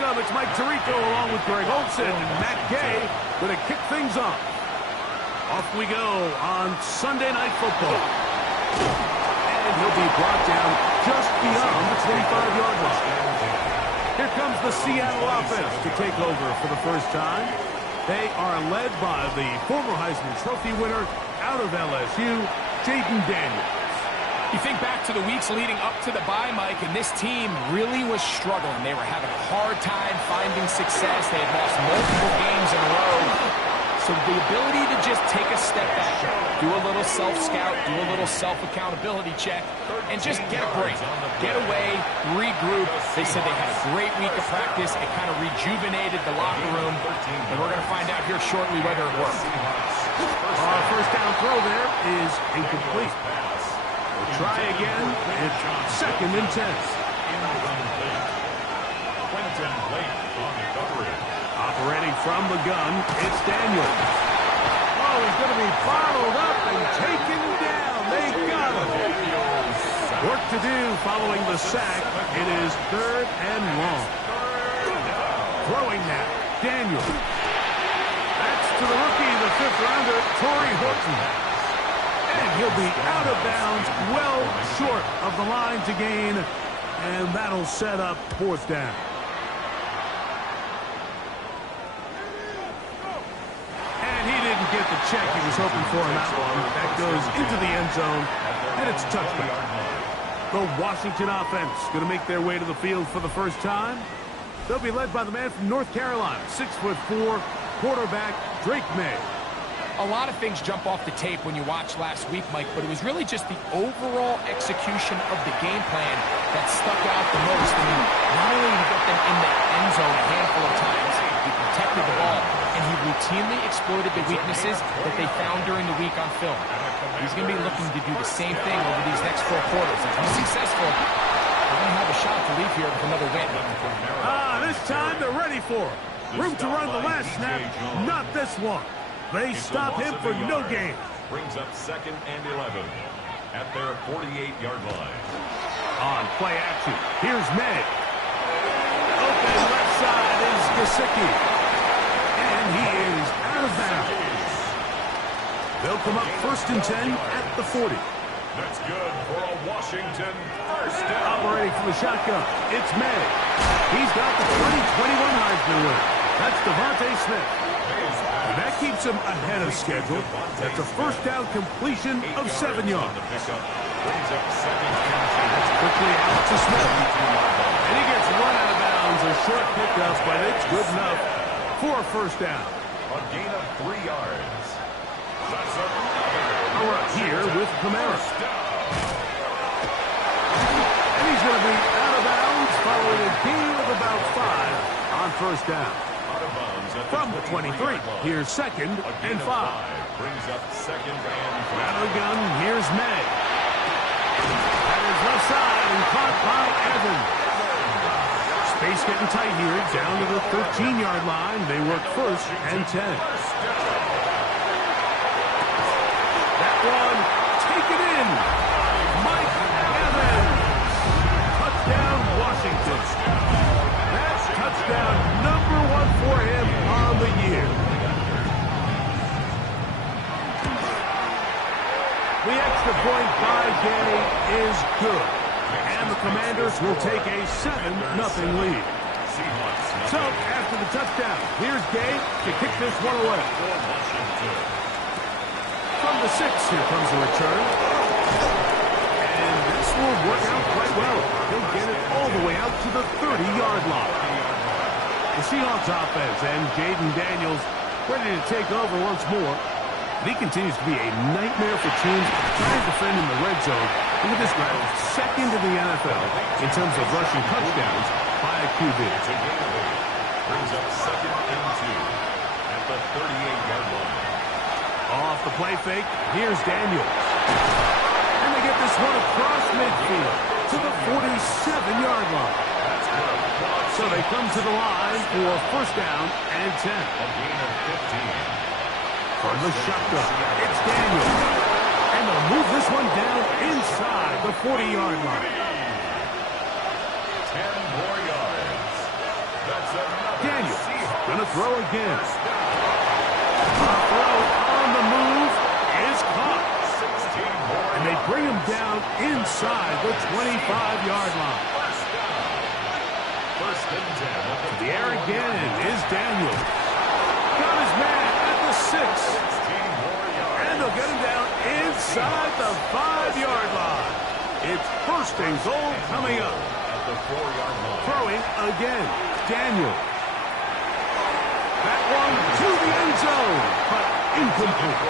welcome. It's Mike Tirico along with Greg Olson and Matt Gay going to kick things off. Off we go on Sunday Night Football. And he'll be brought down just beyond the 25-yard line. Here comes the Seattle offense to take over for the first time. They are led by the former Heisman Trophy winner out of LSU, Jaden Daniels. You think back to the weeks leading up to the bye, Mike, and this team really was struggling. They were having a hard time finding success. They had lost multiple games in a row. So the ability to just take a step back, do a little self-scout, do a little self-accountability check, and just get a break. Get away, regroup. They said they had a great week of practice. It kind of rejuvenated the locker room. And we're going to find out here shortly whether it worked. Our first down throw there is incomplete. We'll try again. It's 2nd and 10. Operating from the gun, it's Daniels. Oh, he's going to be bottled up and taken down. They got him. Work to do following the sack. It is 3rd and long. Throwing now, Daniels. That's to the rookie, the 5th rounder, Torrey Horton. And he'll be out of bounds, well short of the line to gain. And that'll set up 4th down. Get the check he was hoping for in that one. That goes into the end zone, and it's touchdown. The Washington offense going to make their way to the field for the first time. They'll be led by the man from North Carolina, 6'4", quarterback Drake May. A lot of things jump off the tape when you watch last week, Mike, but it was really just the overall execution of the game plan that stuck out the most. I mean, not only did he get them in the end zone a handful of times, he protected the ball, and he routinely exploited the weaknesses that they found during the week on film. He's going to be looking to do the same thing over these next 4 quarters. If he's successful, they're going to have a shot to leave here with another win. This time they're ready for it. Room to run the last snap, not this one. They stop him for no gain. Brings up 2nd and 11 at their 48-yard line. On play action, here's May. Open left side is Gesicki. And he is out of bounds. They'll come up 1st and 10 at the 40. That's good for a Washington first down. Operating from the shotgun, it's May. He's got the 2021 Heisman winner. That's Devontae Smith. And that keeps him ahead of schedule. That's a first down completion of 7 yards. That's quickly out to Smith. And he gets run out of bounds. A short pickup, but it's good enough for a first down. A gain of 3 yards. That's All right, here with Kamara. And he's going to be out of bounds following a gain of about 5 on first down. From the 23, here's 2nd and 5. Brings up 2nd and 5. Out of the gun, here's May. That is left side and caught by Evans. Space getting tight here, down to the 13-yard line. They work 1st and 10. That one taken in. Mike Evans. Touchdown, Washington. That's touchdown number 1 for him on the year. The extra point by Gay is good. And the Commanders will take a 7-0 lead. So, after the touchdown, here's Gay to kick this one away. From the 6, here comes a return. And this will work out quite well. He'll get it all the way out to the 30-yard line. The Seahawks offense and Jaden Daniels ready to take over once more. And he continues to be a nightmare for teams trying to defend in the red zone. Look at this guy, 2nd in the NFL in terms of rushing touchdowns by a QB. Brings up 2nd and 2 at the 38-yard line. Off the play fake, here's Daniels. And they get this one across midfield to the 47-yard line. So they come to the line for first down and 10. A gain of 15. From the shotgun, it's Daniels. And they'll move this one down inside the 40-yard line. 10 more yards. That's a Gonna throw again. A throw on the move is caught. And they bring him down inside the 25-yard line. First and 10. The air again is Daniels. Got his man at the 6. And they'll get him down inside the 5-yard line. It's first and goal coming up. At the 4-yard line. Throwing again, Daniels. That one to the end zone, but incomplete.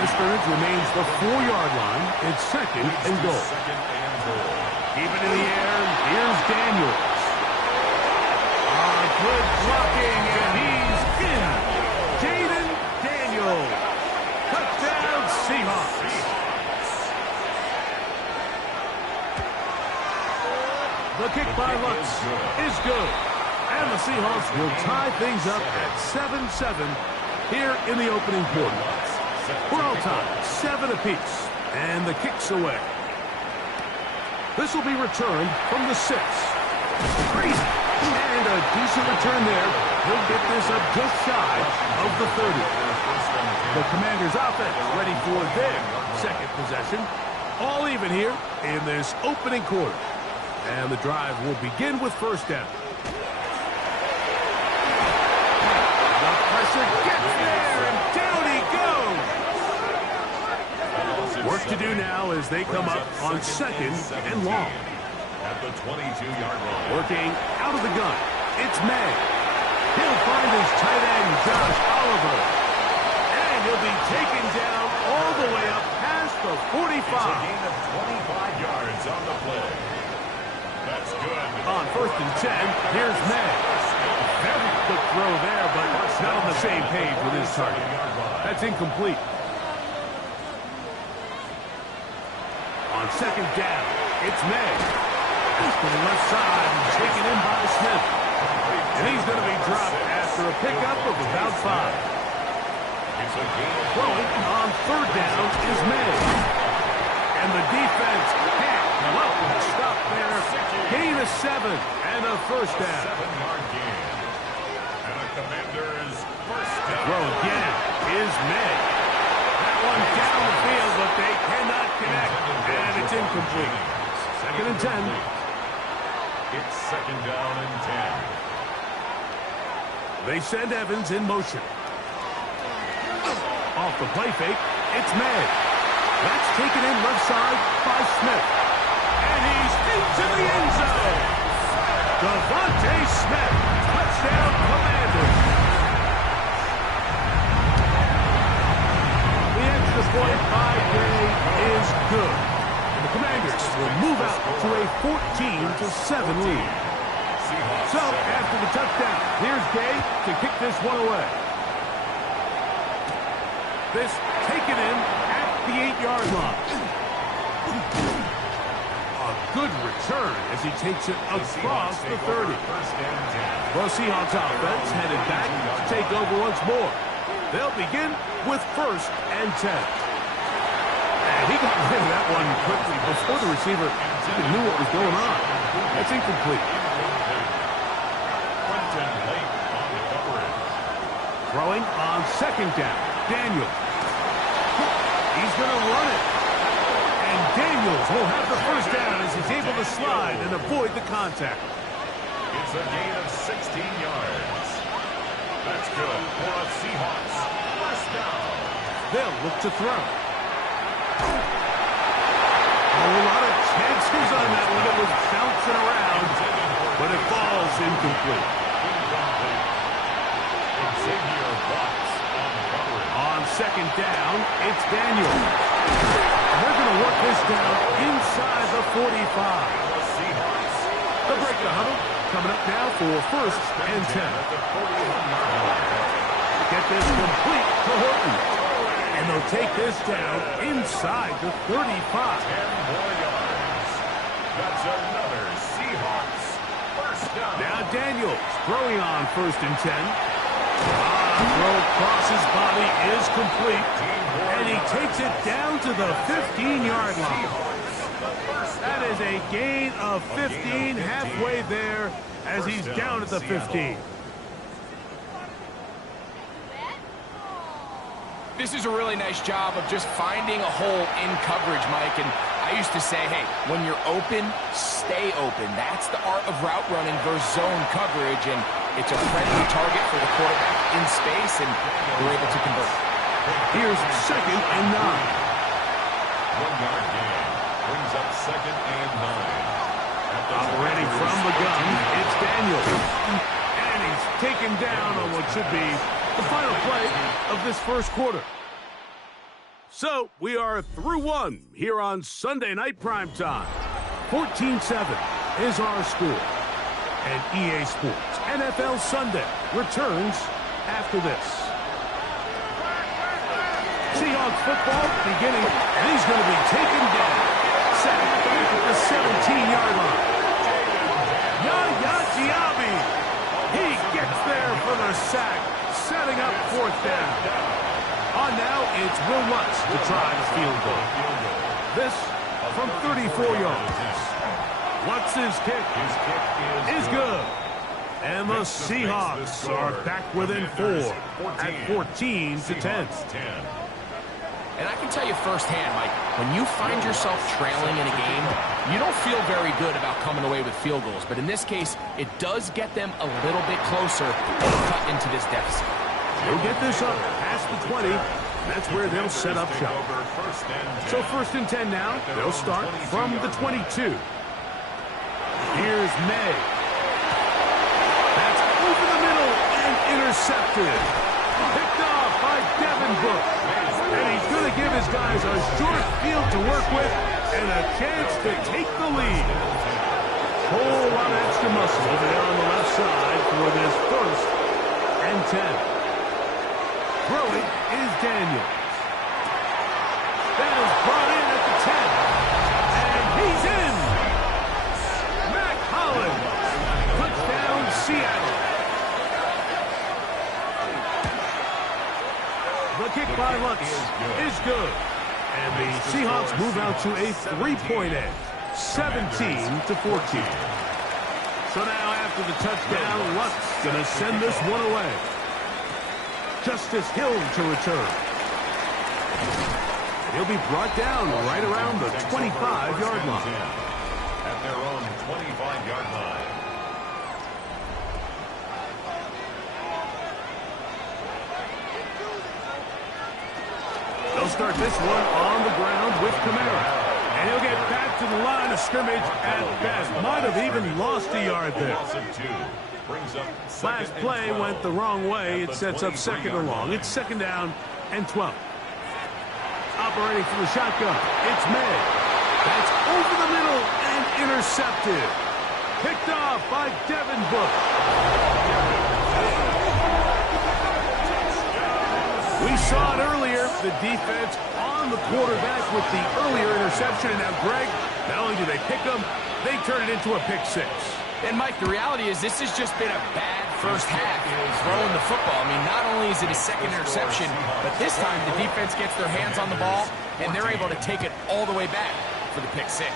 The scrimmage remains the 4-yard line. It's second and goal. Keep it in the air. Here's Daniels. Good blocking, and he's in. Jaden Daniels. Touchdown, Seahawks. The kick by Lutz is good. And the Seahawks will tie things up at 7-7 here in the opening quarter. We're all tied, 7 apiece. And the kick's away. This will be returned from the 6. Crazy. And a decent return there. He'll get this up just shy of the 30. The Commanders' offense ready for their second possession. All even here in this opening quarter. And the drive will begin with first down. The pressure gets there, and down he goes. Work to do now as they come up on second and long. At the 22-yard line. Working out of the gun. It's May. He'll find his tight end, Josh Oliver. And he'll be taken down all the way up past the 45. It's a gain of 25 yards on the play. That's good. On first and 10, here's May. Very quick throw there, but not on the same page with his target. That's incomplete. On second down, it's May. To the left side and taken in by Smith. And he's going to be dropped after a pickup of about 5. It's a gain of Throwing on third down is May. And the defense can't welcome stop there. Gain of 7 and a first down. 7-yard gain. And the Commanders' first down. Throw again is May. That one down the field, but they cannot connect. And it's incomplete. Second and 10. It's second down and 10. They send Evans in motion. Off the play fake, it's May. That's taken in left side by Smith. And he's into the end zone. Devontae Smith, touchdown Commanders. The extra point by Gay is good. And the Commanders will move out to a 14-7 lead. So, after the touchdown, here's Gay to kick this one away. This taken in at the 8-yard line. A good return as he takes it across the 30. The Seahawks offense headed back to take over once more. They'll begin with first and 10. And he got rid of that one quickly before the receiver even knew what was going on. That's incomplete. Throwing on second down. Daniels. He's going to run it. And Daniels will have the first down as he's able to slide and avoid the contact. It's a gain of 16 yards. That's good for a Seahawks first down. They'll look to throw. A lot of chances on that one. It was bouncing around, but it falls incomplete. On second down, it's Daniel. And they're going to work this down inside the 45. The break the huddle coming up now for first and 10. Get this complete to Horton. And they'll take this down inside the 35. 10 more yards. That's another Seahawks first down. Now Daniels throwing on first and 10. Throw across his body is complete. And he takes it down to the 15-yard line. That is a gain of 15 halfway there as he's down at the 15. This is a really nice job of just finding a hole in coverage, Mike. And I used to say, hey, when you're open, stay open. That's the art of route running versus zone coverage. And it's a friendly target for the quarterback in space, and they're able to convert. Here's 2nd and 9. 1-yard gain. Brings up 2nd and 9. Operating from the gun, it's Daniel. And he's taken down on what should be the final play of this first quarter. So we are through one here on Sunday Night Primetime. 14-7 is our score. And EA Sports NFL Sunday returns after this. Seahawks football beginning, and he's going to be taken down. Sacked back at the 17-yard line. Yaya Diaby. He gets there for the sack, setting up 4th down. On now, it's Will Lutz to try the field goal. This from 34 yards. Lutz's kick is good. And the Seahawks are back within 4 at 14-10. And I can tell you firsthand, Mike, when you find yourself trailing in a game, you don't feel very good about coming away with field goals. But in this case, it does get them a little bit closer to cut into this deficit. They'll get this up past the 20. That's where they'll set up shop. So 1st and 10 now. They'll start from the 22. Here's May. That's over the middle and intercepted. Picked off by Devin Book. And he's going to give his guys a short field to work with and a chance to take the lead. Whole lot of extra muscle over there on the left side for this 1st and 10. Throwing is Daniels. That is brought in at the 10. And he's in. Mac Hollins. Touchdown, Seattle. The kick by Lutz is good. And the Seahawks move out to a 3-point edge. 17-14. So now after the touchdown, Lutz going to send this one away. Justice Hill to return. He'll be brought down right around the 25-yard line. At their own 25-yard line. They'll start this one on the ground with Kamara. And he'll get back to the line of scrimmage at best. Might have even lost a yard there. Last play went the wrong way. It sets up 2nd and long. It's 2nd down and 12. Operating from the shotgun, it's May. That's over the middle and intercepted. Picked off by Devin Book. We saw it earlier, the defense on the quarterback with the earlier interception. And now, Greg, not only do they pick them, they turn it into a pick 6. And, Mike, the reality is this has just been a bad first half throwing the football. I mean, not only is it a 2nd interception, but this time the defense gets their hands on the ball, and they're able to take it all the way back for the pick 6.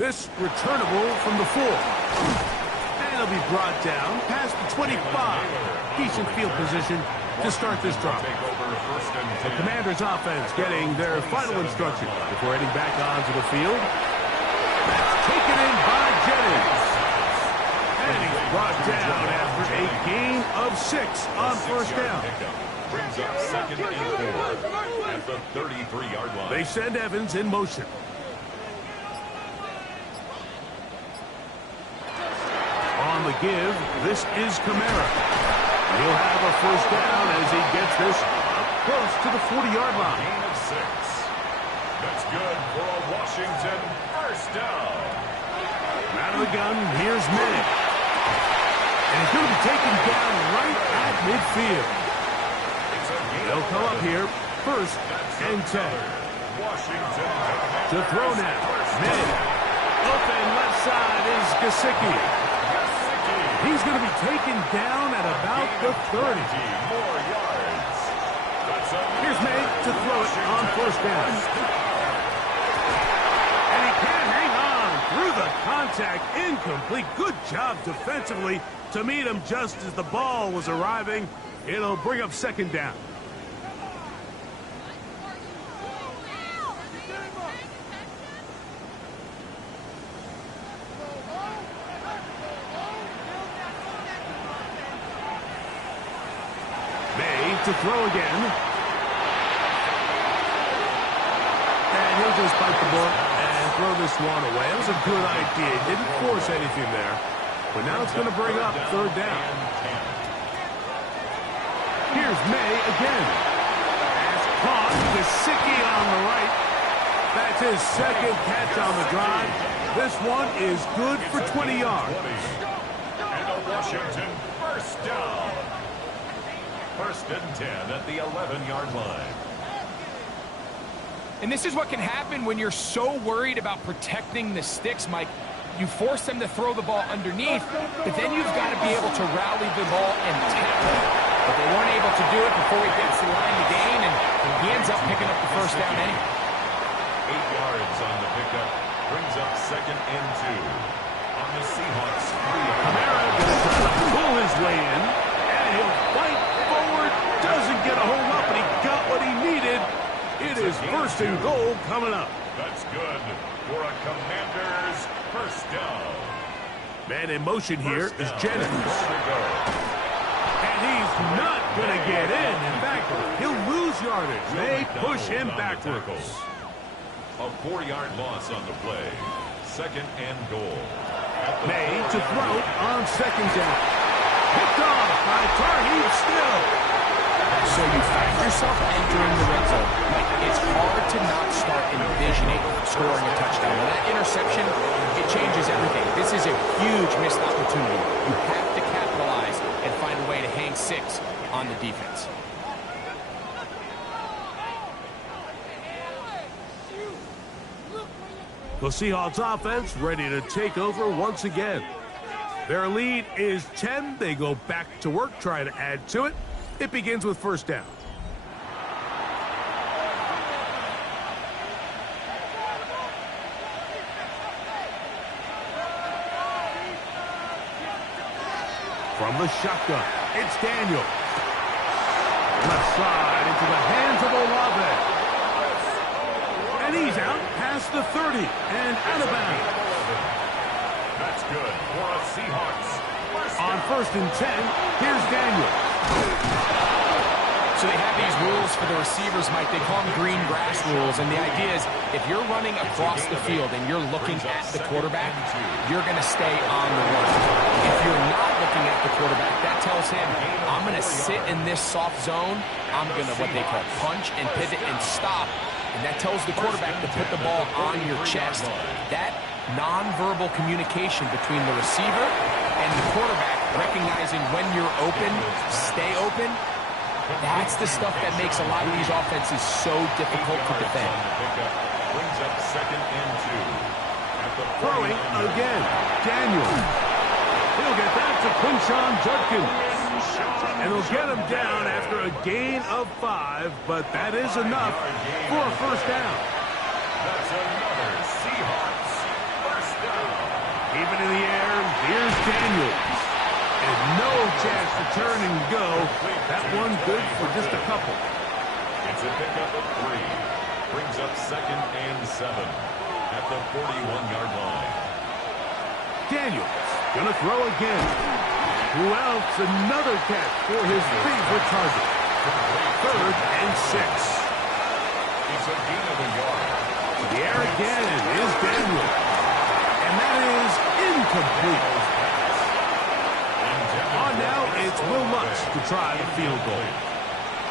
This returnable from the 4. And it'll be brought down past the 25. Decent field position to start this drive. The Commanders' offense getting their final instruction before heading back onto the field. That's taken in by Jennings. And he's brought down after a gain of 6 on 1st down. Brings up 2nd and 4 at the 33-yard line. They send Evans in motion. On the give, this is Kamara. He'll have a 1st down as he gets this up close to the 40-yard line. Gain of 6. That's good for a Washington 1st down. Out of the gun, here's May. And he's going to be taken down right at midfield. They'll come up here, 1st and 10. Washington To throw now, May. Open left side is Gesicki. He's going to be taken down at about the 30. more yards. Here's May to throw it on 1st down. And he can't hang on through the contact. Incomplete. Good job defensively to meet him just as the ball was arriving. It'll bring up 2nd down. to throw again. And he'll just bite the bullet and throw this one away. It was a good idea. He didn't force anything there. But now it's going to bring up third down. Here's May again. Pass caught. Gesicki on the right. That's his second catch on the drive. This one is good for 20 yards. And a Washington first down. First and 10 at the 11-yard line. And this is what can happen when you're so worried about protecting the sticks, Mike. You force them to throw the ball underneath, but then you've got to be able to rally the ball and tackle it. But they weren't able to do it before he gets the line to gain, and he ends up picking up the first down anyway. 8 yards on the pickup. Brings up second and 2. On the Seahawks. Kamara going to try to pull his way in, and he'll fight forward. Doesn't get a hold up, but he got what he needed. It is first and goal coming up. That's good for a Commanders first down. Man in motion here is Jennings. And he's not going to get in. In fact, he'll lose yardage. They push him backwards. A 4-yard loss on the play. Second and goal. May to throw on second down. Picked off by Tarheed still. So you find yourself entering the red zone. Like, it's hard to not start envisioning scoring a touchdown. When that interception, it changes everything. This is a huge missed opportunity. You have to capitalize and find a way to hang 6 on the defense. The Seahawks offense ready to take over once again. Their lead is 10. They go back to work, try to add to it. It begins with first down. From the shotgun, it's Daniel. Left side into the hands of Olave. And he's out past the 30 and out of bounds. That's good for a Seahawks. On first and 10, here's Daniel. So they have these rules for the receivers, Mike. They call them green grass rules. And the idea is if you're running across the field and you're looking at the quarterback, you're going to stay on the run. If you're not looking at the quarterback, that tells him, I'm going to sit in this soft zone. I'm going to what they call punch and pivot and stop. And that tells the quarterback to put the ball on your chest. That nonverbal communication between the receiver and the quarterback, recognizing when you're open, stay open, that's the stuff that makes a lot of these offenses so difficult to defend. Brings up second and 2. Throwing again, Daniel. He'll get that to Quinshon Judkins. And he'll get him down after a gain of 5, but that is enough for a first down. That's another Seahawks first down. Even in the air, here's Daniels. And no chance to turn and go. That one good for just a couple. It's a pickup of 3. Brings up second and 7 at the 41-yard line. Daniels gonna throw again. Who else? Another catch for his favorite target. Third and 6. It's a gain of a yard. The air again is Daniel. And that is incomplete. On now, it's Will Lutz to try the field goal.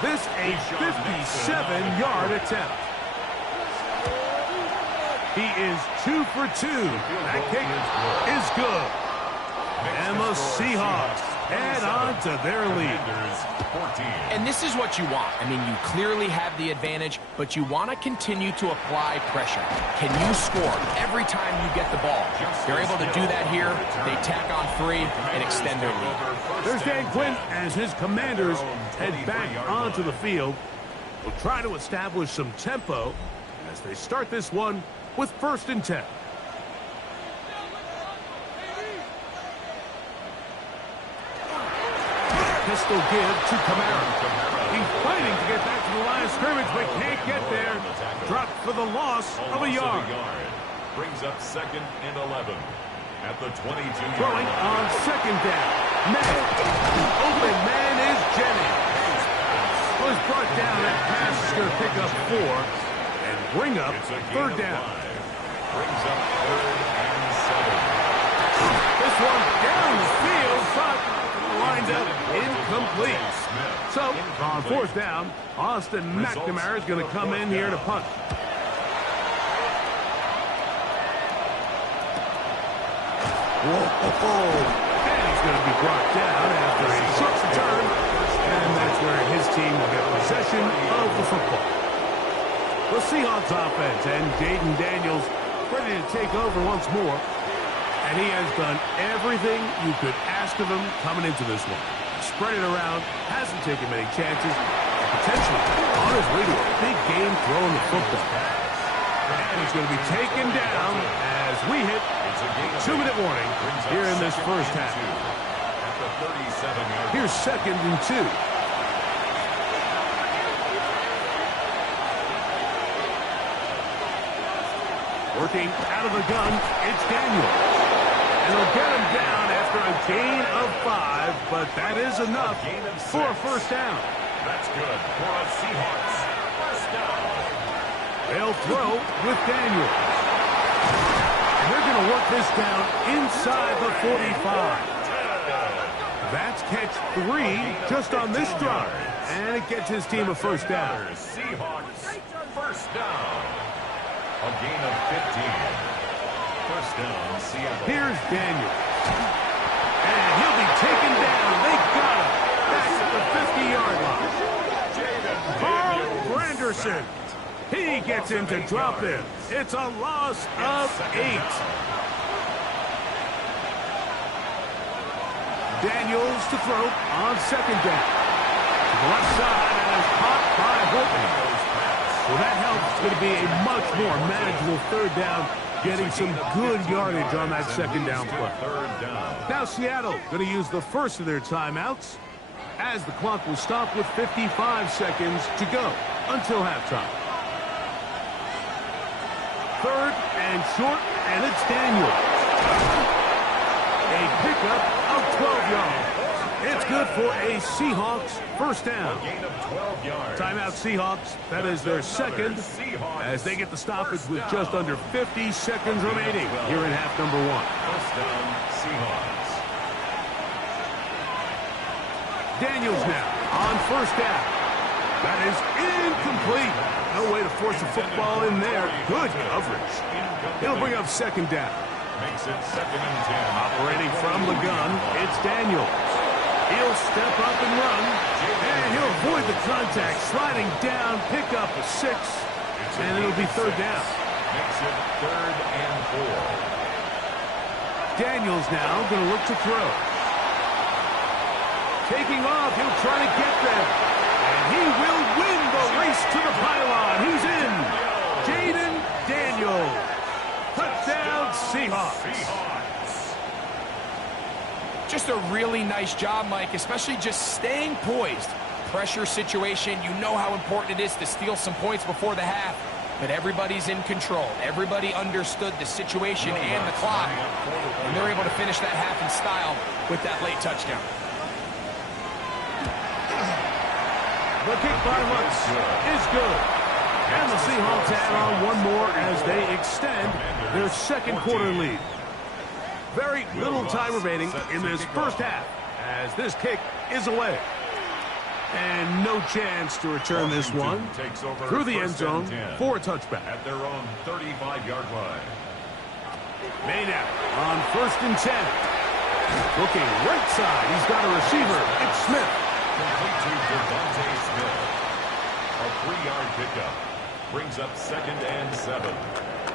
This a 57-yard attempt. He is 2 for 2. That kick is good. And the Seahawks add on to their lead. And this is what you want. I mean, you clearly have the advantage, but you want to continue to apply pressure. Can you score every time you get the ball? They're able to do that here. They tack on 3 and extend their lead. There's Dan Quinn as his Commanders head back onto the field. Will try to establish some tempo as they start this one with first and 10. Pistol give to Kamara. He's fighting to get back to the line of scrimmage, but can't get there. Dropped for the loss of a yard. Brings up second and 11 at the 22. Throwing on second down. May. The open man is Jennings. brought down. That pass is going to pick up 4 and bring up third down. Brings up third and 7. This one down the field, but lined up incomplete. So, on fourth down, Austin McNamara is going to come in here to punt. Whoa. And he's going to be brought down after a short return. And that's where his team will get possession of the football. The Seahawks offense and Jaden Daniels ready to take over once more. And he has done everything you could ask of him coming into this one. Spread it around, hasn't taken many chances, and potentially on his way to a big game throwing the football. And he's going to be taken down as we hit a 2-minute warning here in this first half. Here's 2nd and 2. Working out of the gun, it's Daniel. And they'll get him down after a gain of 5, but that is enough for a first down. That's good for a Seahawks first down. They'll throw with Daniel. And they're going to work this down inside the 45. That's catch 3 just on this drive. And it gets his team a first down. Seahawks first down. A gain of 15. First down, Seattle. Here's Daniel. And he'll be taken down. They got him. Back at the 50-yard line. Carl Granderson. He gets him to drop in. It's a loss of 8. Daniels to throw on second down. To the left side and is caught by Horton. Well, that helps. It's going to be a much more manageable third down, getting some good yardage on that second down play. Now Seattle going to use the first of their timeouts as the clock will stop with 55 seconds to go until halftime. Third and short, and it's Daniel. A pickup of 12 yards. It's good for a Seahawks first down. Timeout Seahawks. That is their second as they get the stoppage with just under 50 seconds remaining here in half number 1. First down, Seahawks. Daniels now on first down. That is incomplete. No way to force the football in there. Good coverage. He'll bring up second down. Makes it 2nd and 10. Operating from the gun, it's Daniels. He'll step up and run, and he'll avoid the contact, sliding down, pick up a 6, and it'll be third down. Makes it 3rd and 4. Daniels now going to look to throw. Taking off, he'll try to get there, and he will win the race to the pylon. He's in. Jaden Daniels. Touchdown, Seahawks. Just a really nice job, Mike, especially just staying poised. Pressure situation, you know how important it is to steal some points before the half, but everybody's in control. Everybody understood the situation and the clock, and they're able to finish that half in style with that late touchdown. The kick by Lutz is good. And the Seahawks add on one more as they extend their second quarter lead. Very little time remaining in this first half as this kick is away. And no chance to return this one through the end zone for a touchback. At their own 35-yard line. Maynard on first and 10. Looking right side. He's got a receiver. It's Smith. Complete to Devontae Smith. A 3-yard pickup. Brings up 2nd and 7.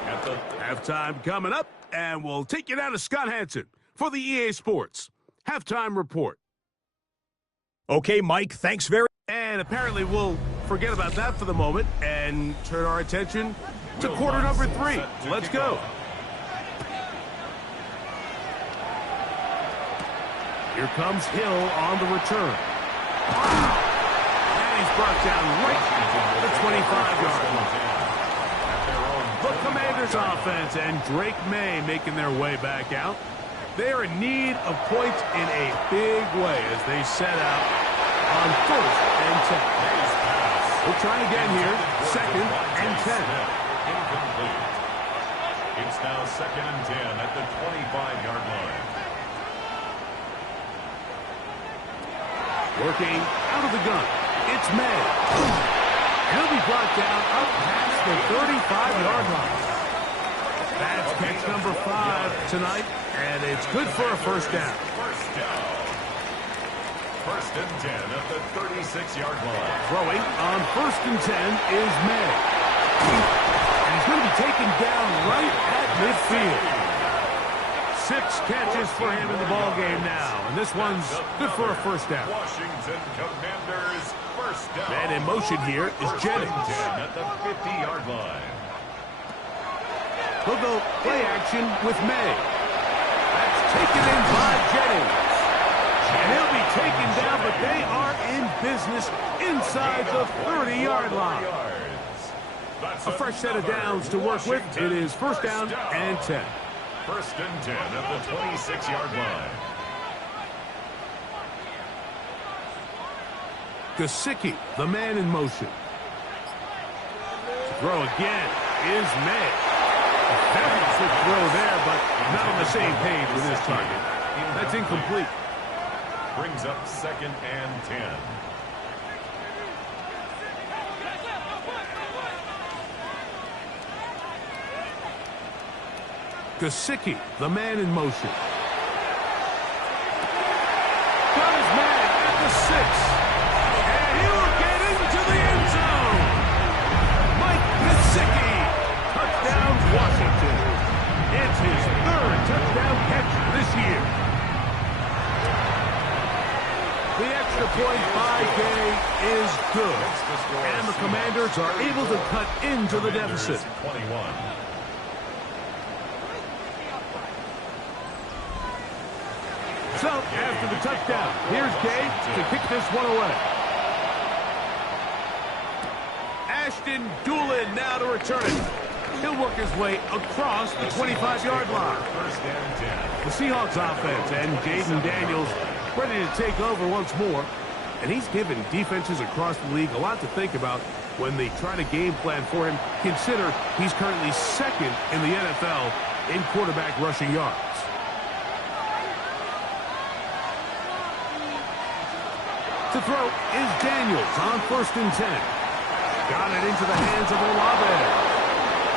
At the halftime coming up. And we'll take you down to Scott Hansen for the EA Sports Halftime Report. Okay, Mike, thanks very much. And apparently we'll forget about that for the moment and turn our attention to quarter number 3. Let's go. Here comes Hill on the return. And he's brought down right at the 25-yard line. The Commanders offense and Drake May making their way back out. They are in need of points in a big way as they set out on first and 10. try again here. Second and 10. Incomplete. It's now second and 10 at the 25-yard line. Working out of the gun. It's May. He'll be brought down up past the 35-yard line. That's catch number 5 tonight, and it's good for a first down. First down. First and 10 at the 36-yard line. Throwing on first and 10 is May. And he's going to be taken down right at midfield. 6 catches for him in the ball game now, and this one's good for a first down. Washington Commanders first down. Man in motion here is Jennings. At the 50-yard line. He'll go play action with May. That's taken in by Jennings. And he'll be taken down, but they are in business inside the 30-yard line. A fresh set of downs to work with. It is first down and 10. First and 10 at the 26-yard line. Gesicki, the man in motion. To throw again is May. A very good throw there, but not on the same page with his target. That's incomplete. Brings up second and 10. Gesicki, the man in motion. Got his man at the 6. And he'll get into the end zone. Mike Gesicki. Touchdown, Washington. It's his 3rd touchdown catch this year. The extra point by Gay is good. And the Commanders are able to cut into the deficit. 21. So, after the touchdown, here's Gay to kick this one away. Ashton Doolin now to return it. He'll work his way across the 25-yard line. First and 10. The Seahawks offense and Jaden Daniels ready to take over once more. And he's given defenses across the league a lot to think about when they try to game plan for him. Consider he's currently 2nd in the NFL in quarterback rushing yards. To throw is Daniels on first and 10. Got it into the hands of Olave.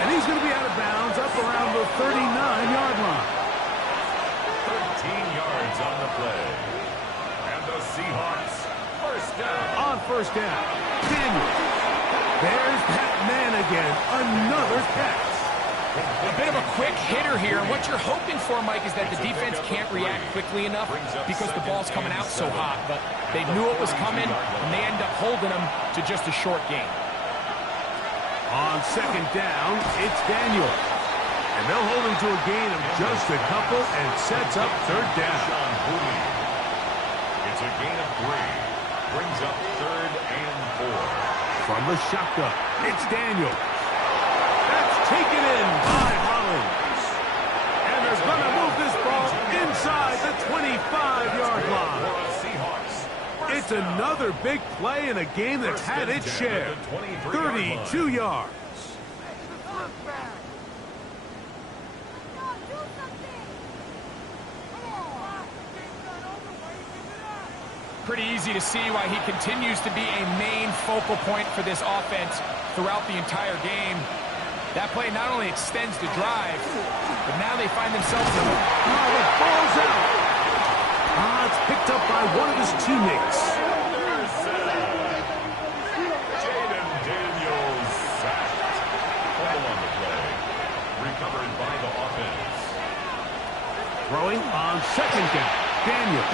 And he's going to be out of bounds up around the 39-yard line. 13 yards on the play. And the Seahawks first down. On first down, Daniels. There's that man again. Another catch. A bit of a quick hitter here, and what you're hoping for, Mike, is that the defense can't react quickly enough because the ball's coming out so hot. But they knew it was coming, and they end up holding them to just a short gain. On second down, it's Daniels. And they'll hold him to a gain of just a couple and sets up third down. It's a gain of 3. Brings up third and 4. From the shotgun, it's Daniels. That's taken in by Hollins. And they're going to move this ball inside the 25-yard line. It's another big play in a game that's had its share. 32 yards. Pretty easy to see why he continues to be a main focal point for this offense throughout the entire game. That play not only extends the drive, but now they find themselves in the... Oh, the ball's out. It's picked up by one of his teammates. Jaden Daniels sacked. Fumble on the play. Recovered by the offense. Throwing on second down. Daniels.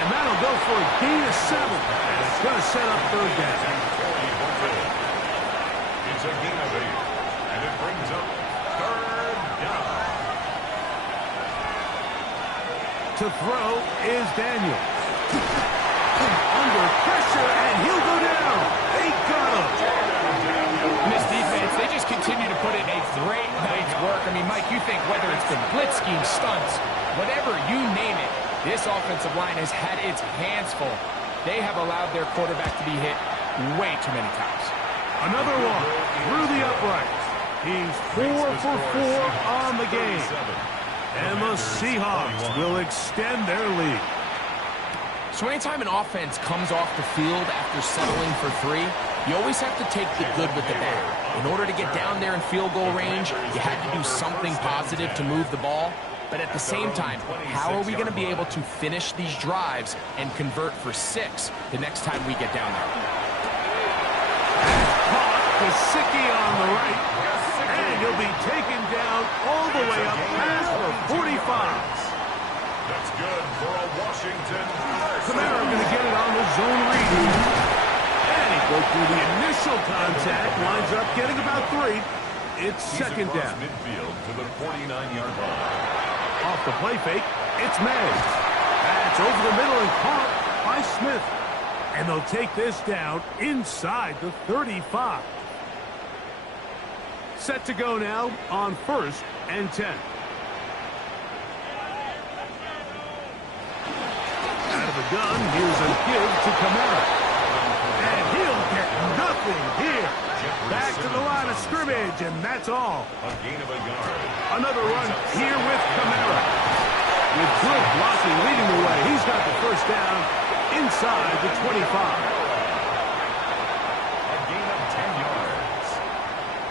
And that'll go for a gain of 7. And it's going to set up third down. It's a gain of 8. And it brings up third down. To throw is Daniels. Under pressure, and he'll go down. They got him. This defense, they just continue to put in a great night's work. I mean, Mike, you think whether it's been blitz scheme, stunts, whatever you name it, this offensive line has had its hands full. They have allowed their quarterback to be hit way too many times. Another one through the uprights. He's 4 for 4 on the game. And the Seahawks will extend their lead. So anytime an offense comes off the field after settling for 3, you always have to take the good with the bad. In order to get down there in field goal range, you had to do something positive to move the ball. But at the same time, how are we going to be able to finish these drives and convert for 6 the next time we get down there? Gesicki on the right, and he'll be taken down all the way up past the 45. That's good for a Washington. Kamara going to get it on the zone read. And he broke through the initial contact, winds up getting about 3. It's second down. Midfield to the 49-yard line. Off the play fake, it's May. That's over the middle and caught by Smith. And they'll take this down inside the 35. Set to go now on 1st and 10. Out of the gun, here's a give to Kamara. And he'll get nothing here. Back to the line of scrimmage, and that's all. A gain of a yard. Another run here with Kamara. With good blocking leading the way, he's got the first down inside the 25. A gain of 10 yards.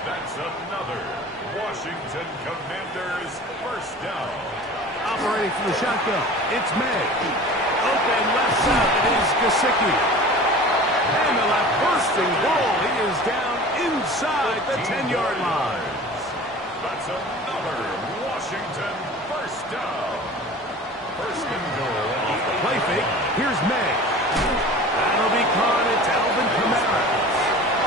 That's another Washington Commanders first down. Operating from the shotgun, it's May. Open left side is Gesicki. And the left bursting ball. He is down inside the 10-yard line. That's another Washington first down. First and goal. Off the play fake, here's May. That'll be caught. It's Alvin Kamara.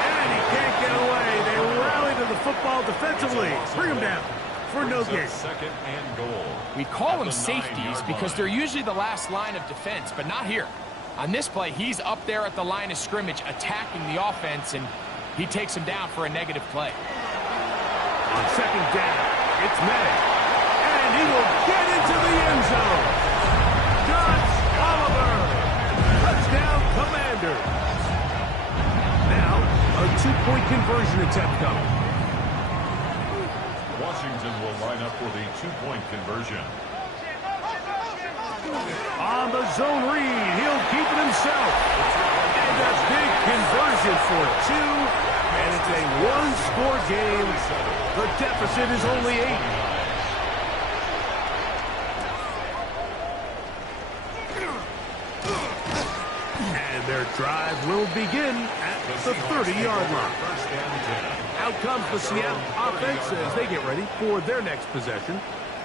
And he can't get away. They rally to the football defensively. Bring him down for no gain. Second and goal. We call them safeties because they're usually the last line of defense, but not here. On this play, he's up there at the line of scrimmage attacking the offense, and he takes him down for a negative play. On second down, it's May. And he will get into the end zone. Josh Oliver. Touchdown, Commanders. Now, a 2-point conversion attempt coming. Washington will line up for the 2-point conversion. On the zone read, he'll keep it himself. And a big conversion for 2. And it's a 1-score game. The deficit is only 8. And their drive will begin at the 30-yard line. Out comes the Seattle offense as they get ready for their next possession.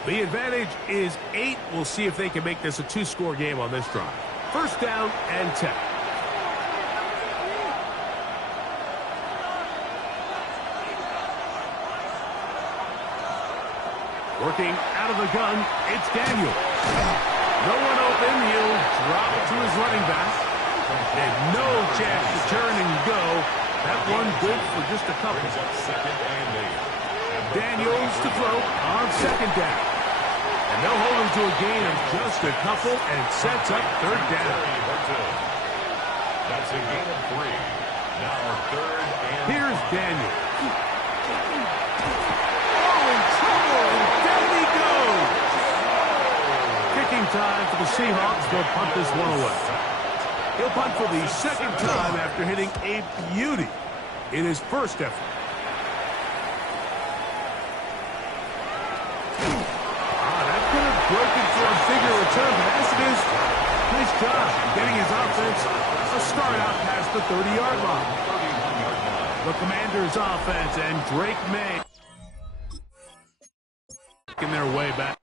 The advantage is 8. We'll see if they can make this a 2-score game on this drive. First down and 10. Working out of the gun, it's Daniel. No one open, he'll drop it to his running back. And no chance to turn and go. That one good for just a couple. Second and 8. Daniels to throw on second down. And they'll hold him to a gain of just a couple and sets up third down. That's a gain of 3. Now third and Here's Daniel. Oh, in trouble, and down he goes. Kicking time for the Seahawks. They'll punt this one away. He'll punt for the second time after hitting a beauty in his first effort. Broken for a bigger return, but as it is, nice job getting his offense a start out past the 30-yard line. The Commanders' offense and Drake May making their way back.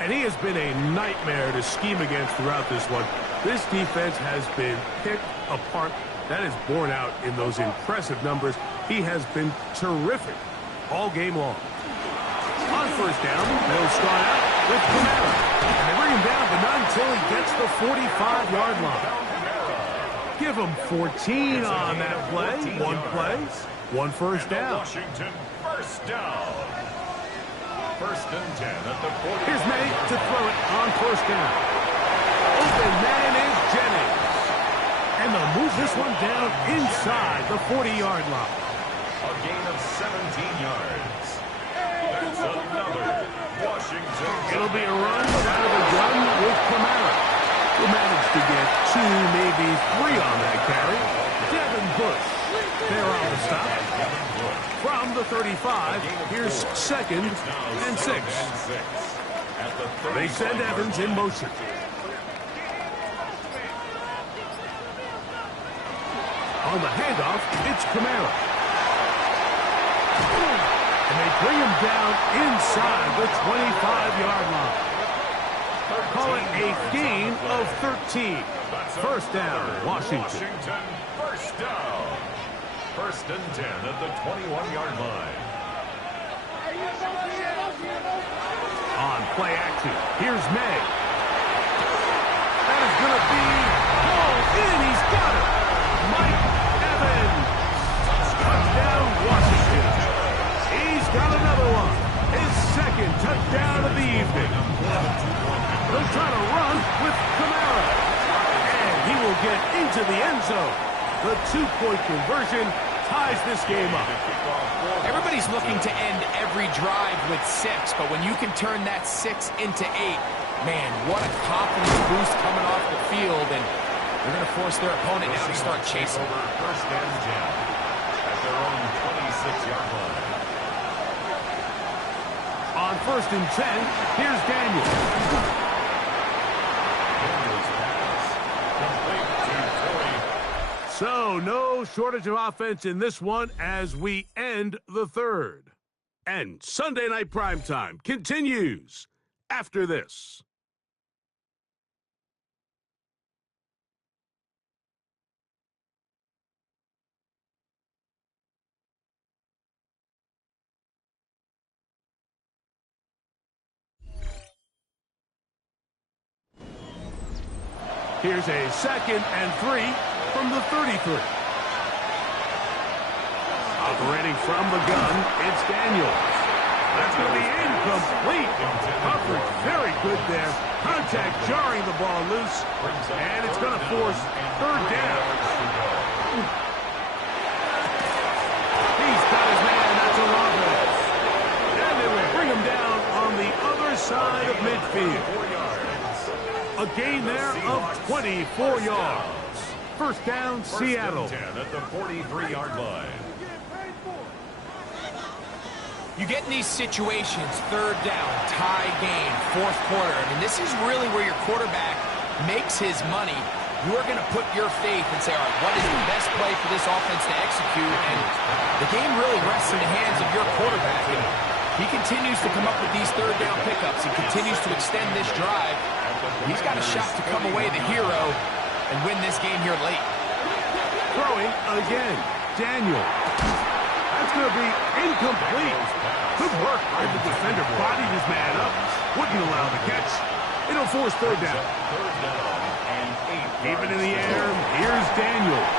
And he has been a nightmare to scheme against throughout this one. This defense has been picked apart. That is borne out in those impressive numbers. He has been terrific all game long. On first down, they'll start out with Kamara. And they bring him down, but not until he gets the 45-yard line. Give him 14 on that play. One first down. Washington, first down. First and 10 at the 40. Here's May to throw it on first down. Open man is Jennings. And they'll move this one down inside the 40-yard line. A gain of 17 yards. That's another Washington. It'll be a run out of the gun with Kamara, who managed to get 2, maybe 3 on that carry. Devin Bush there on the stop. From the 35, here's second and 6. They send Evans in motion. On the handoff, it's Kamara. And they bring him down inside the 25-yard line. Call it a gain of 13. First down, Washington. First down. First and 10 at the 21-yard line. On play action, here's May. That is going to be hauled in. He's got it. Mike Evans. Touchdown, Washington. He's got another one. His second touchdown of the evening. They'll try to run with Kamara. And he will get into the end zone. The 2-point conversion ties this game up. Everybody's looking to end every drive with 6, but when you can turn that 6 into 8, man, what a confidence boost coming off the field, and they're going to force their opponent now to start chasing. First and 10 at their own 26-yard line. On first and 10, here's Daniel. So, no shortage of offense in this one as we end the third. And Sunday Night Primetime continues after this. Here's a second and 3 from the 33. Operating from the gun, it's Daniels. That's going to be incomplete. Coverage very good there. Contact jarring the ball loose. And it's going to force third down. He's got his man. That's a Olave. And they will bring him down on the other side of midfield. A gain there of 24 yards. First down, Seattle. 10 at the 43-yard line. You get in these situations, third down, tie game, fourth quarter. I mean, this is really where your quarterback makes his money. You are going to put your faith and say, all right, what is the best play for this offense to execute? And the game really rests in the hands of your quarterback. And he continues to come up with these third down pickups. He continues to extend this drive. He's got a shot to come away the hero and win this game here late. Throwing again, Daniel. That's going to be incomplete. Good work by the defender. Bodied his man up. Wouldn't allow the catch. It'll force third down. Third down and 8. Keep it in the air. Here's Daniels.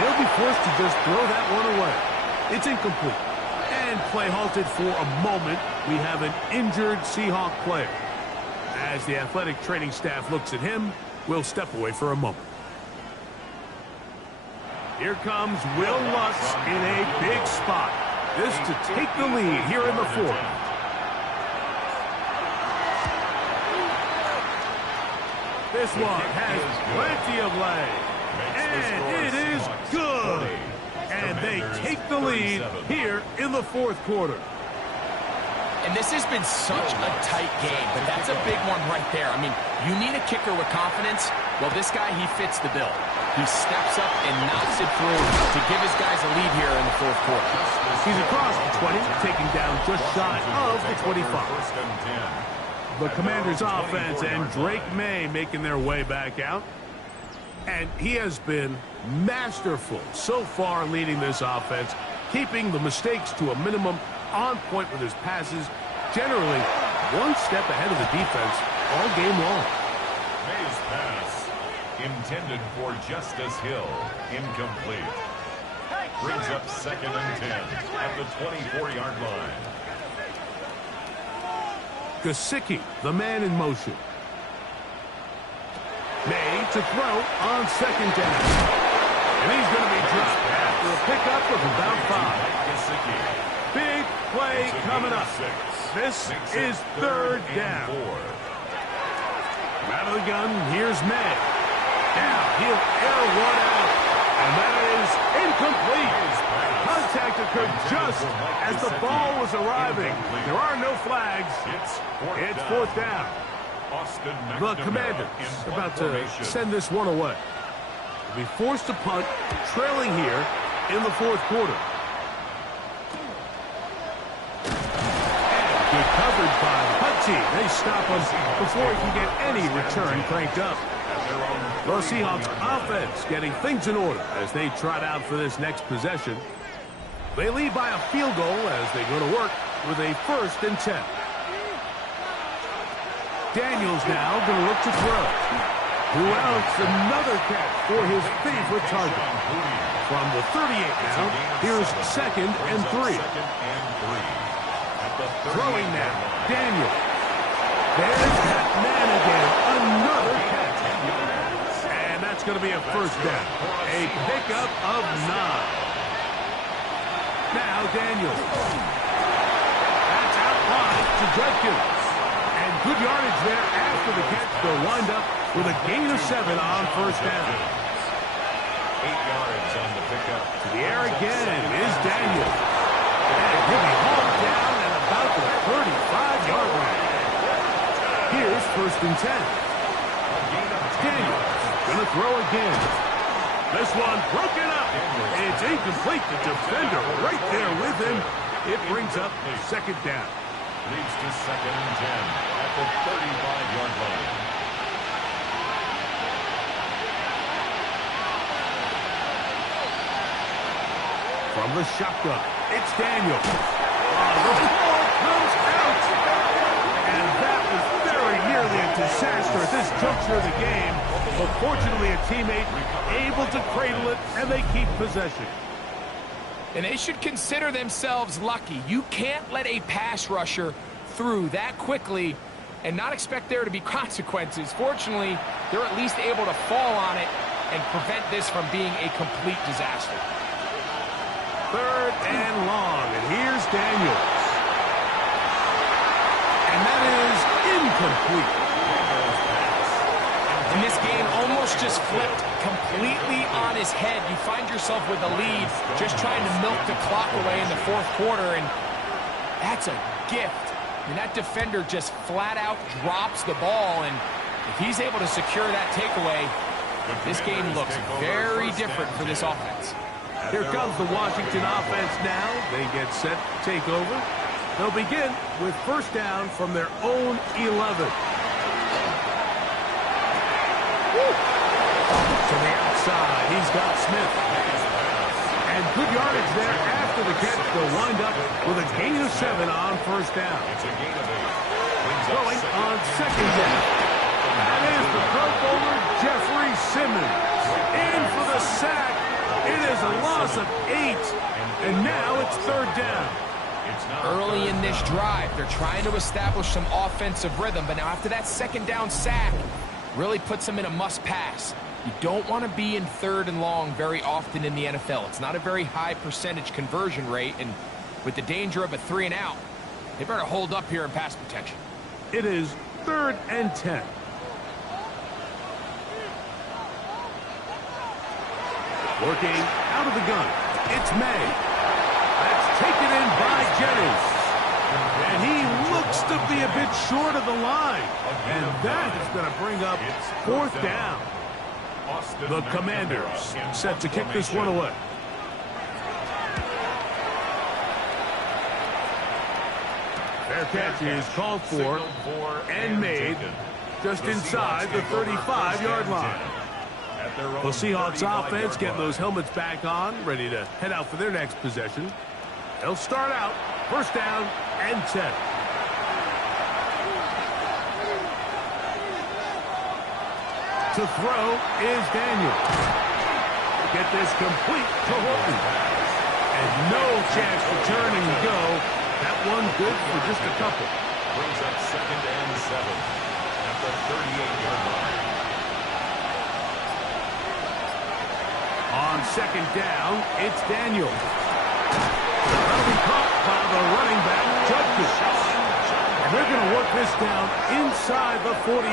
They'll be forced to just throw that one away. It's incomplete. And play halted for a moment. We have an injured Seahawk player. As the athletic training staff looks at him, we'll step away for a moment. Here comes Will Lutz in a big spot. This to take the lead here in the fourth. This one has plenty of leg. And it is good. And they take the lead here in the fourth quarter. And this has been such a tight game, but that's a big one right there. I mean, you need a kicker with confidence. Well, this guy, he fits the bill. He steps up and knocks it through to give his guys a lead here in the fourth quarter. He's across the 20, taking down just shy of the 25. First and 10. the Commanders' offense, and Drake May making their way back out. And he has been masterful so far leading this offense, keeping the mistakes to a minimum, on point with his passes, generally one step ahead of the defense all game long. May's pass, intended for Justice Hill, incomplete. Brings up 2nd and 10 at the 24-yard line. Gesicki, the man in motion. May to throw on 2nd down. And he's going to be dropped after a pickup of about 5. Big play coming up. This is 3rd down. Out of the gun, here's May. Now he'll air one out. And that is incomplete. Contact occurred just as the ball was arriving. There are no flags. It's 4th down. The Commanders about to send this one away. They'll be forced to punt, trailing here in the 4th quarter. And good coverage by the punt team. They stop him before he can get any return cranked up. The Seahawks offense getting things in order as they trot out for this next possession. They lead by a field goal as they go to work with a 1st and 10. Daniels now going to look to throw. Who else? Another catch for his favorite target. From the 38 now, here's 2nd and 3. Throwing now, Daniels. There's that man again. Another catch. And that's going to be a 1st down. A pickup of 9. Now Daniels. That's out wide to Judkins. And good yardage there after the catch. They'll wind up with a gain of 7 on 1st down. 8 yards on the pickup. To the air again is Daniels. And he'll be hauled down at about the 35-yard line. Here's 1st and 10. Daniels gonna throw again. This one broken up. It's incomplete. The defender right there with him. It brings up 2nd down. Leads to 2nd and 10 at the 35-yard line. From the shotgun, it's Daniels. The ball comes out. And that was very nearly a disaster at this juncture of the game. But fortunately, a teammate able to cradle it, and they keep possession. And they should consider themselves lucky. You can't let a pass rusher through that quickly and not expect there to be consequences. Fortunately, they're at least able to fall on it and prevent this from being a complete disaster. 3rd and long, and here's Daniels. And that is incomplete. And this game almost just flipped completely on his head. You find yourself with a lead, just trying to milk the clock away in the 4th quarter, and that's a gift. And that defender just flat out drops the ball, and if he's able to secure that takeaway, this game looks very different for this offense. Here comes the Washington offense now. They get set to take over. They'll begin with 1st down from their own 11. To the outside, he's got Smith. And good yardage there after the catch. They'll wind up with a gain of 7 on 1st down. Throwing on 2nd down. That is the Pro Bowler, Jeffrey Simmons. In for the sack. It is a loss of 8. And now it's 3rd down. Early in this drive, they're trying to establish some offensive rhythm, but now after that 2nd down sack, really puts them in a must-pass. You don't want to be in 3rd and long very often in the NFL. It's not a very high percentage conversion rate, and with the danger of a 3 and out, they better hold up here in pass protection. It is 3rd and 10. Working out of the gun. It's May. That's taken in by Jennings. And he looks to be a bit short of the line. And that is going to bring up 4th down. The Commanders set to kick this one away. Fair catch is called for and made just inside the 35-yard line. The Seahawks offense getting those helmets back on, ready to head out for their next possession. They'll start out first down and 10. To throw is Daniel. Get this complete to Horton. And no chance to turn and go. That one good for just a couple. Brings up second and 7 at the 38-yard line. On second down, it's Daniel. That'll be caught by the running back, Judkins. And they're going to work this down inside the 45.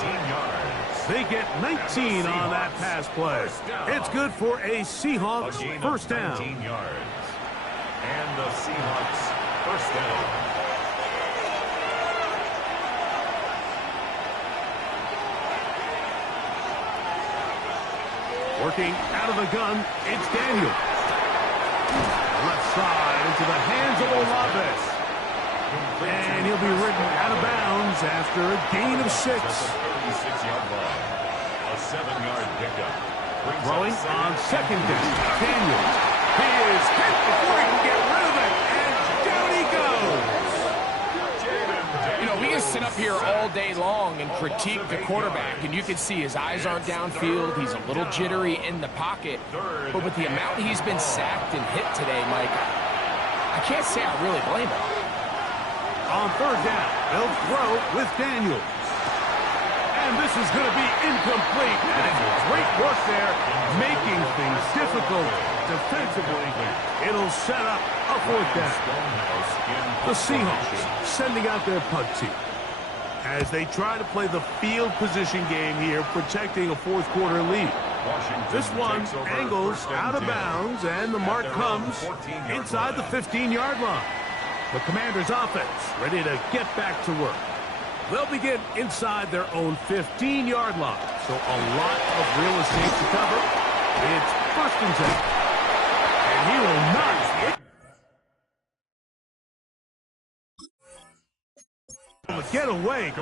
19 yards. They get 19 on that pass play. It's good for a Seahawks first down. 19 yards. And the Seahawks first down. Working out of the gun, it's Daniel. Left side into the hands of Olave. And he'll be ridden out of bounds after a gain of 6. 36-yard line. A 7-yard pickup. Throwing on second down. Daniel. He is hit before he can get rid of it. And down he goes. You know, we can sit up here all day long and critique the quarterback, and you can see his eyes aren't downfield. He's a little jittery in the pocket. But with the amount he's been sacked and hit today, Mike, I can't say I really blame him. On third down, they'll throw with Daniels. And this is going to be incomplete. And great work there, making things difficult defensively. It'll set up a fourth down. The Seahawks sending out their punt team as they try to play the field position game here, protecting a fourth quarter lead. This one angles out of bounds, and the mark comes inside the 15-yard line. The Commanders' offense ready to get back to work. They'll begin inside their own 15-yard line. So a lot of real estate to cover. It's first and 10. And he will not get away.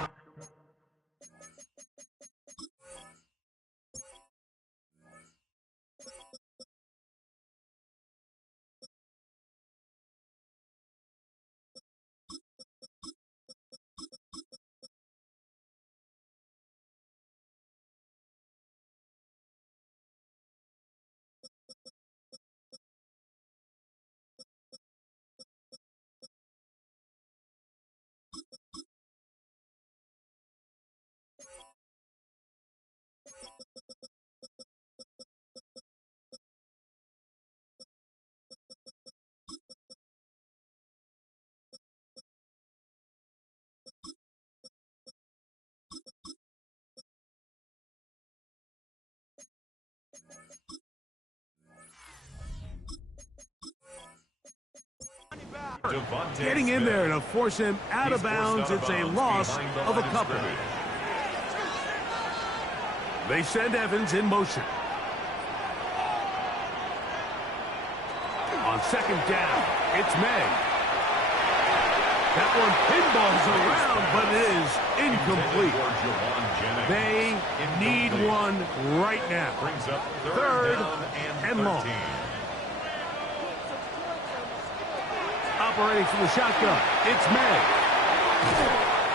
Getting in there to force him out of bounds. It's a loss of a couple. They send Evans in motion. On second down, it's May. That one pinballs around, but it is incomplete. They need one right now. Third and long. Operating from the shotgun, it's May.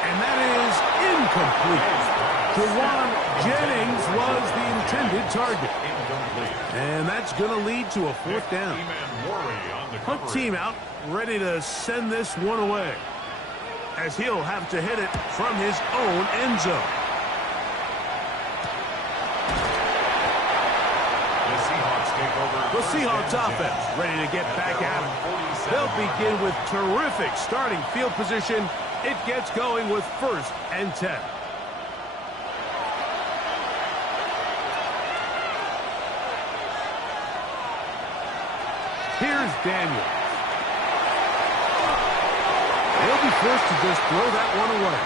And that is incomplete. Jawan Jennings was the intended target. And that's going to lead to a fourth down. Hunt team out, ready to send this one away, as he'll have to hit it from his own end zone. The Seahawks offense ready to get back at him. They'll begin with terrific starting field position. It gets going with first and 10. Here's Daniel. They'll be forced to just throw that one away.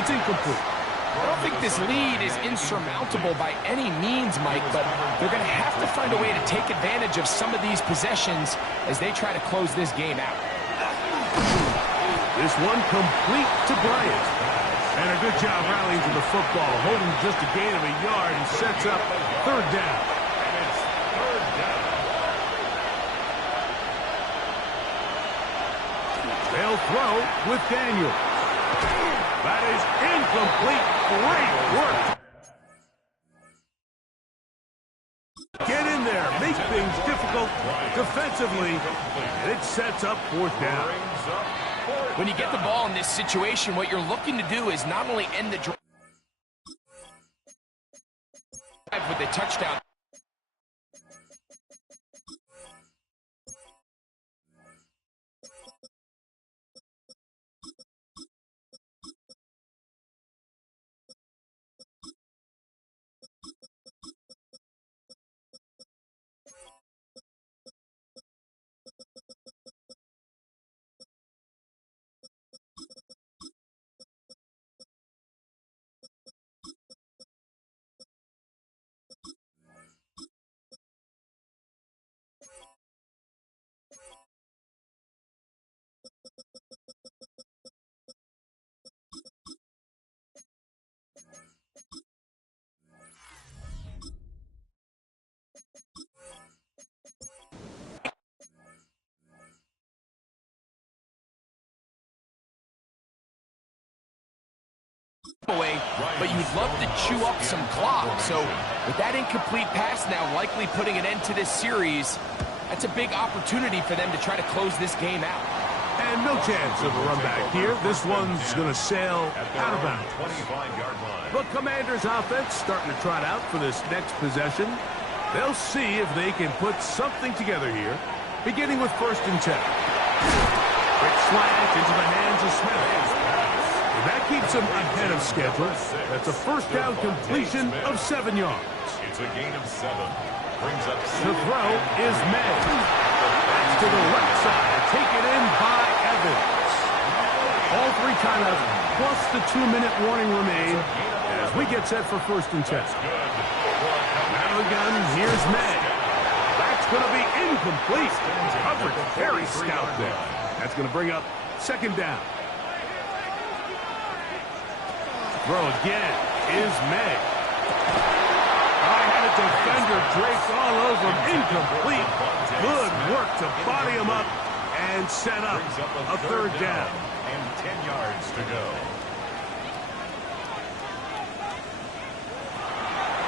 It's incomplete. I don't think this lead is insurmountable by any means, Mike, but they're going to have to find a way to take advantage of some of these possessions as they try to close this game out. This one complete to Bryant. And a good job rallying to the football, holding just a gain of a yard and sets up third down. And it's third down. They'll throw with Daniel. That is incomplete. Great work. Get in there, make things difficult defensively, and it sets up fourth down. When you get the ball in this situation, what you're looking to do is not only end the drive with a touchdown. Away, but you'd love to chew up some clock. So with that incomplete pass now likely putting an end to this series, that's a big opportunity for them to try to close this game out. And no chance of a run back here. This one's going to sail out of bounds. 25-yard line. The Commanders' offense starting to trot out for this next possession. They'll see if they can put something together here, beginning with 1st and 10. Quick slant into the hands of Smith. And that keeps them ahead of schedule. That's a first down completion of 7 yards. It's a gain of 7. Brings up The throw is May. That's to the left side. Taken in by Evans. All 3 timeouts plus the 2-minute warning remain as we get set for 1st and 10. Out of the gun, here's May. That's going to be incomplete. Coverage very stout there. That's going to bring up 2nd down. Throw again is May. I had a defender draped all over him. Incomplete. Good work to body him up and set up a 3rd down. And 10 yards to go.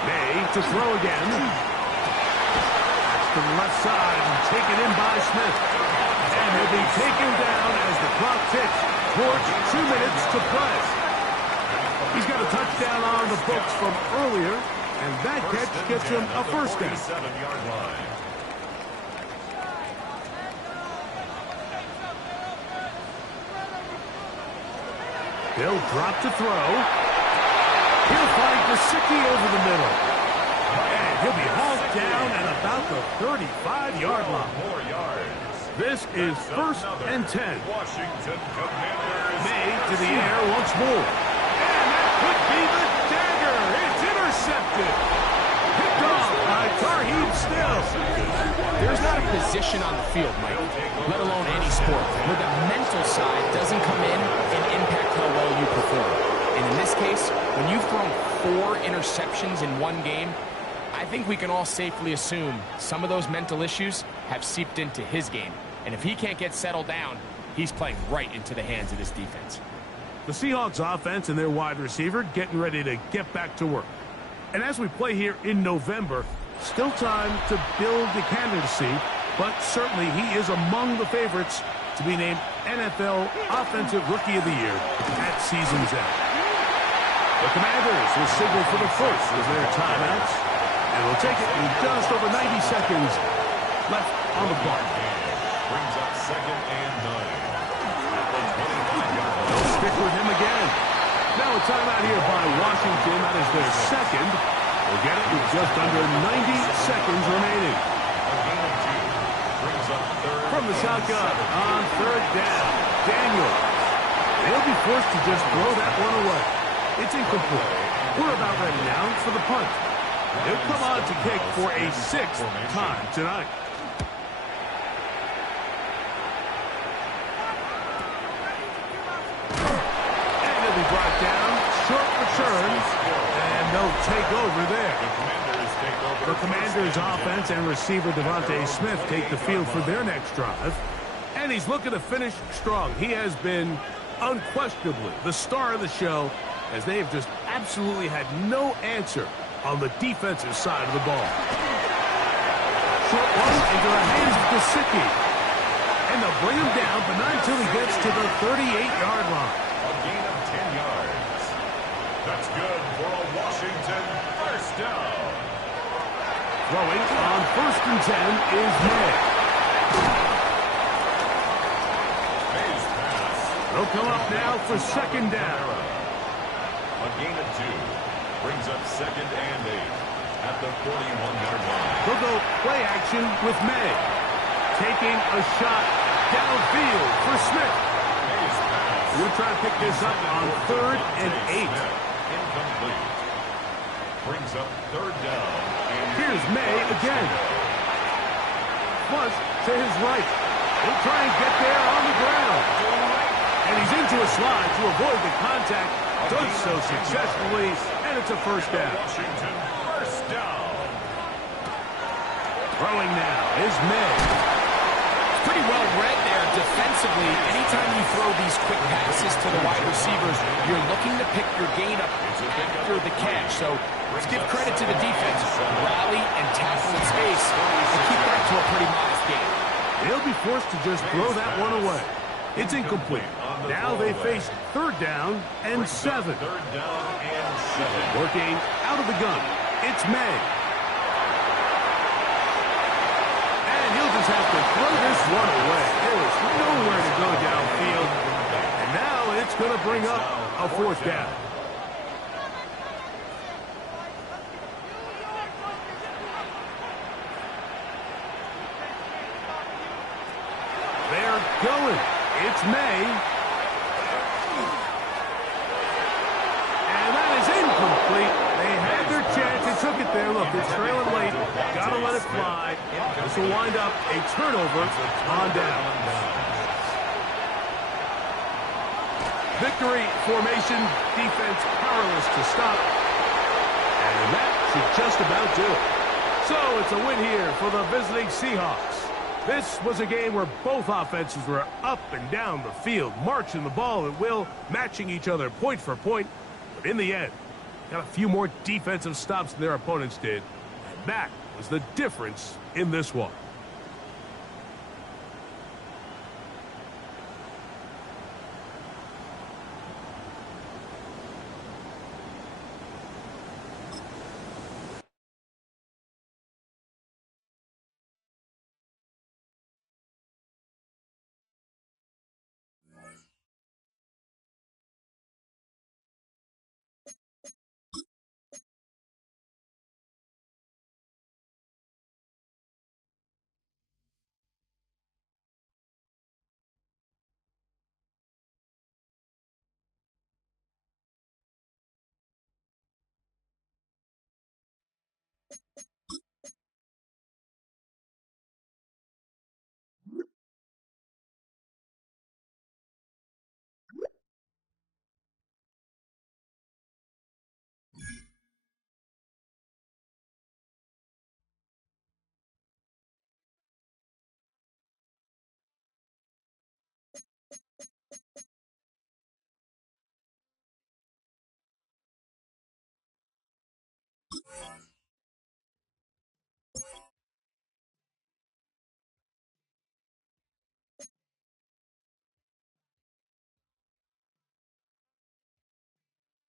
May to throw again. That's to the left side and taken in by Smith. And he'll be taken down as the clock ticks towards 2 minutes to play. He's got a touchdown on the books from earlier, and that catch gets him a 1st down. 47-yard line. They'll drop to throw. He'll find Gesicki over the middle. And he'll be hauled down at about the 35-yard line. 4 yards. This is 1st and 10. Washington Commanders. May to the air once more. And that could be the dagger. It's intercepted. Picked off by Tarheeb Still. There's not a position on the field, Mike, let alone any sport, where the mental side doesn't come in and impact how well you perform. And in this case, when you've thrown 4 interceptions in one game, I think we can all safely assume some of those mental issues have seeped into his game. And if he can't get settled down, he's playing right into the hands of this defense. The Seahawks offense and their wide receiver getting ready to get back to work. And as we play here in November, still time to build the candidacy, but certainly he is among the favorites to be named NFL Offensive Rookie of the Year at season's end. The Commanders will signal for the first of their timeouts, and will take it with just over 90 seconds left on the clock. Brings up 2nd and 9. They'll stick with him again. Now a timeout here by Washington. That is their 2nd. We'll get it with just under 90 seconds remaining. From the shotgun on 3rd down, Daniel. They'll be forced to just throw that one away. It's incomplete. We're about ready now for the punt. They'll come on to kick for a 6th time tonight. take over there. The Commanders take over. The Commanders' offense and receiver Devontae Smith take the field for their next drive. And he's looking to finish strong. He has been unquestionably the star of the show, as they have just absolutely had no answer on the defensive side of the ball. Short one into the hands of Gesicki. And they'll bring him down, but not until he gets to the 38-yard line. A gain of 10 yards. That's good for a Washington first down. Throwing on 1st and 10 is May. May's pass. They'll come up now for 2nd down. A gain of 2. Brings up 2nd and 8 at the 41-yard line. They'll go play action with May. Taking a shot downfield for Smith. May's pass. We'll try to pick this up on 3rd and 8. Incomplete. Brings up 3rd down. And Here's May again. Flush to his right. He'll try and get there on the ground. And he's into a slide to avoid the contact. Does so successfully, and it's a 1st down. Washington first down. Throwing now is May. Pretty well read there defensively. Anytime you throw these quick passes to the wide receivers, you're looking to pick your gain up after the catch. So let's give credit to the defense. Rally and tackle in space and keep that to a pretty modest gain. They'll be forced to just throw that one away. It's incomplete. Now they face 3rd down and 7. 3rd down and 7. Working out of the gun. It's May. And he'll just have to throw this one away. There is nowhere to go downfield. And now it's going to bring up a 4th down. They're going. It's May. And that is incomplete. They had their chance. They took it there. Look, it's trailing late. Got to let it fly. This will wind up a turnover on down. Victory formation. Defense powerless to stop. And that should just about do it. So it's a win here for the visiting Seahawks. This was a game where both offenses were up and down the field, marching the ball at will, matching each other point for point. But in the end, got a few more defensive stops than their opponents did. And that was the difference in this one.